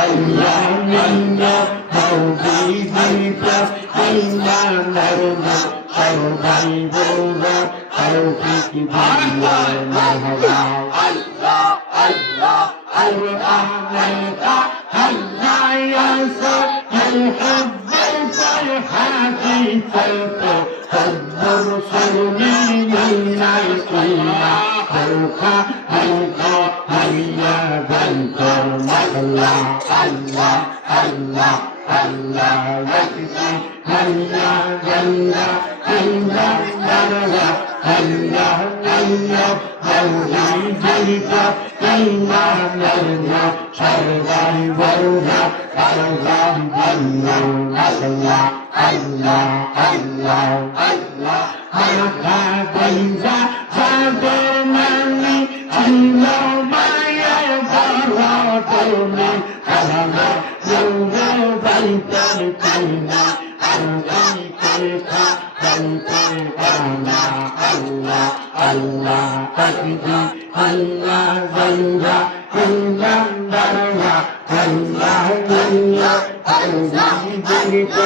Allah minna tawhidi plus imaner সবাই বলবা তৌফিক দিও মাওলা আল্লাহ আল্লাহ আল্লাহ আল্লাহ ইয়া الحب الحديث حب رسول من القيمة فوق هيا بنت الله الله الله الله يكفي هيا جنة إلا درجة هيا هيا توحيدك إلا نرجع شرعي ورجع الله الله الله الله الله هكذا فضلني إلا ما يبرأني أنا يوم بيت القيمة أنتك أنتك أنا الله الله أكبر الله زيدا إلا درجة الله الله توحيدك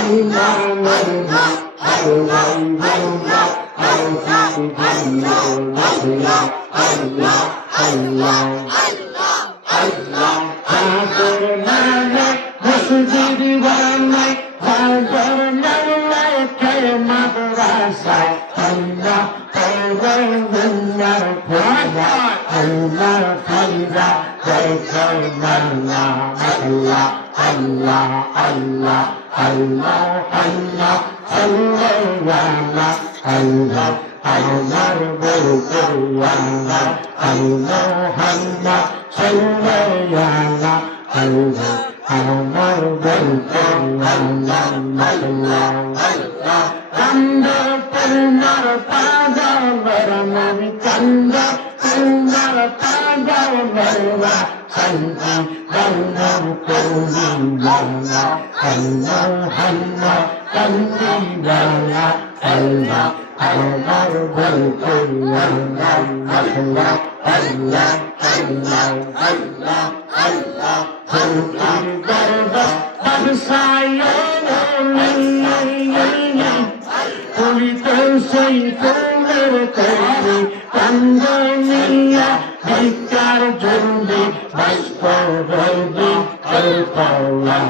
إلا نرجع الله الله توفيق الله الله الله الله حاضرنا لك مسجد ونك حاضرنا لك مدرسة الله قومنا كلنا الله فينا ذكرنا الله الله الله الله الله الله الله আমার বলকুয়ালা আল্লাহ আল্লাহ সাল্লাল্লাহু আল্লাহ আমার বলকুয়ালা আল্লাহ আল্লাহ কান্দ তোমার পাগলের আমি কান্দ তোমার পাগলের শান্তি বন্ধন করিলানা আল্লাহ আল্লাহ কান্দিলানা আল্লাহ আমার বলকুয়ালা আল্লাহ আল্লাহ আল্লাহ আল্লাহ আল্লাহ ফুলের দরবার বরসায় ফুলিতে সেই ফুলের তৈরি কান্দনিয়া ভিকার জন্যে বাস্তবী আল্লাহ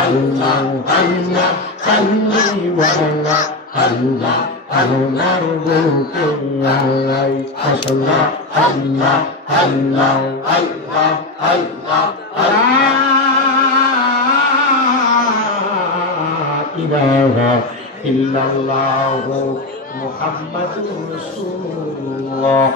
আল্লাহ আল্লাহ কান্দিওয়ালা আল্লাহ আমার বুকে আল্লাহ আল্লাহ আল্লাহ আল্লাহ আল্লাহ আল্লাহ ইলাহা ইল্লাল্লাহু মুহাম্মাদুর রাসূলুল্লাহ